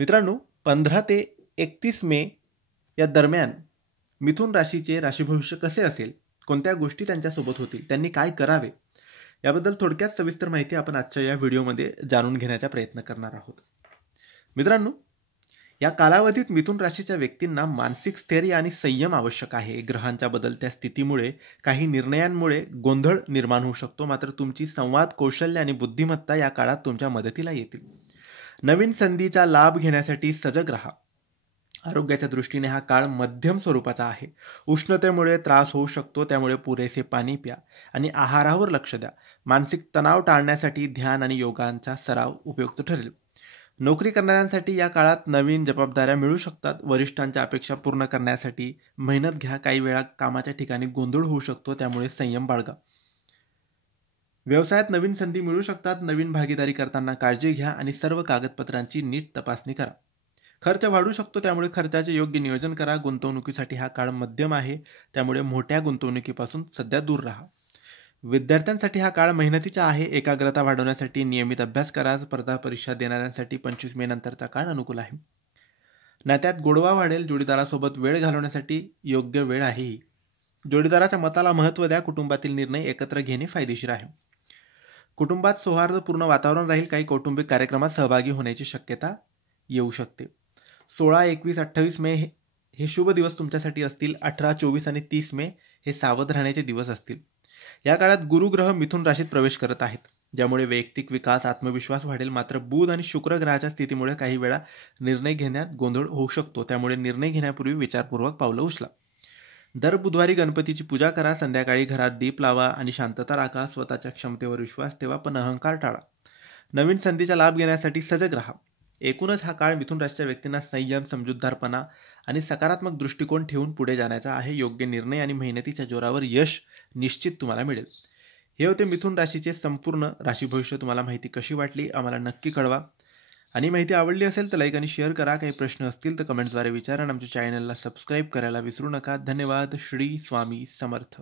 मित्रांनो, 15 ते 31 मे या दरम्यान मिथुन राशीचे राशीभविष्य कसे असेल, कोणत्या गोष्टी त्यांच्यासोबत होतील, त्यांनी काय करावे, याबद्दल थोडक्यात सविस्तर माहिती आपण आजच्या या व्हिडिओमध्ये जाणून घेण्याचा प्रयत्न करणार आहोत. मित्रांनो, या कालावधीत मिथुन राशीच्या व्यक्तींना मानसिक स्थैर्य आणि संयम आवश्यक आहे. ग्रहांच्या बदलत्या स्थितीमुळे काही निर्णयांमुळे गोंधळ निर्माण होऊ शकतो, मात्र तुमची संवाद कौशल्य आणि बुद्धिमत्ता या काळात तुमच्या मदतीला येतील. नवीन संधीचा लाभ घेण्यासाठी सजग राहा. आरोग्याच्या दृष्टीने हा काळ मध्यम स्वरूपाचा आहे. उष्णतेमुळे त्रास होऊ शकतो, त्यामुळे पुरेसे पाणी प्या आणि आहारावर लक्ष द्या. मानसिक तणाव टाळण्यासाठी ध्यान आणि योगांचा सराव उपयुक्त ठरेल. नोकरी करणाऱ्यांसाठी या काळात नवीन जबाबदाऱ्या मिळू शकतात. वरिष्ठांच्या अपेक्षा पूर्ण करण्यासाठी मेहनत घ्या. काही वेळा कामाच्या ठिकाणी गोंधळ होऊ शकतो, त्यामुळे संयम बाळगा. व्यवसायात नवीन संधी मिळू शकतात. नवीन भागीदारी करताना काळजी घ्या आणि सर्व कागदपत्रांची नीट तपासणी करा. खर्च वाढू शकतो, त्यामुळे खर्चाचे योग्य नियोजन करा. गुंतवणुकीसाठी हा काळ मध्यम आहे, त्यामुळे मोठ्या गुंतवणुकीपासून सध्या दूर राहा. विद्यार्थ्यांसाठी हा काळ मेहनतीचा आहे. एकाग्रता वाढवण्यासाठी नियमित अभ्यास करा. स्पर्धा परीक्षा देणाऱ्यांसाठी 25 मे नंतरचा काळ अनुकूल आहे. नात्यात गोडवा वाढेल. जोडीदारासोबत वेळ घालवण्यासाठी योग्य वेळ आहे ही. जोडीदाराच्या मताला महत्त्व द्या. कुटुंबातील निर्णय एकत्र घेणे फायदेशीर आहे. कुटुंबात सौहार्दपूर्ण वातावरण राहील. काही कौटुंबिक कार्यक्रमात सहभागी होण्याची शक्यता येऊ शकते. 16, 21, 28 मे हे शुभ दिवस तुमच्यासाठी असतील. 18, 24 आणि 30 मे हे सावध राहण्याचे दिवस असतील. या काळात गुरुग्रह मिथुन राशीत प्रवेश करत आहेत, ज्यामुळे वैयक्तिक विकास, आत्मविश्वास वाढेल. मात्र बुध आणि शुक्र ग्रहाच्या स्थितीमुळे काही वेळा निर्णय घेण्यात गोंधळ होऊ शकतो, त्यामुळे निर्णय घेण्यापूर्वी विचारपूर्वक पावलं उचला. दर बुधवारी गणपतीची पूजा करा. संध्याकाळी घरात दीप लावा आणि शांतता राखा. स्वतःच्या क्षमतेवर विश्वास ठेवा, पण अहंकार टाळा. नवीन संधीचा लाभ घेण्यासाठी सजग राहा. एकूणच हा काळ मिथुन राशीच्या व्यक्तींना संयम, समजूतदारपणा आणि सकारात्मक दृष्टिकोन ठेवून पुढे जाण्याचा आहे. योग्य निर्णय आणि मेहनतीच्या जोरावर यश निश्चित तुम्हाला मिळेल. हे होते मिथुन राशीचे संपूर्ण राशी भविष्य. तुम्हाला माहिती कशी वाटली आम्हाला नक्की कळवा आणि माहिती आवडली असेल तर लाईक आणि शेअर करा. काही प्रश्न असतील तर कमेंट्सद्वारे विचारा आणि आमच्या चॅनलला सबस्क्राईब करायला विसरू नका. धन्यवाद. श्री स्वामी समर्थ.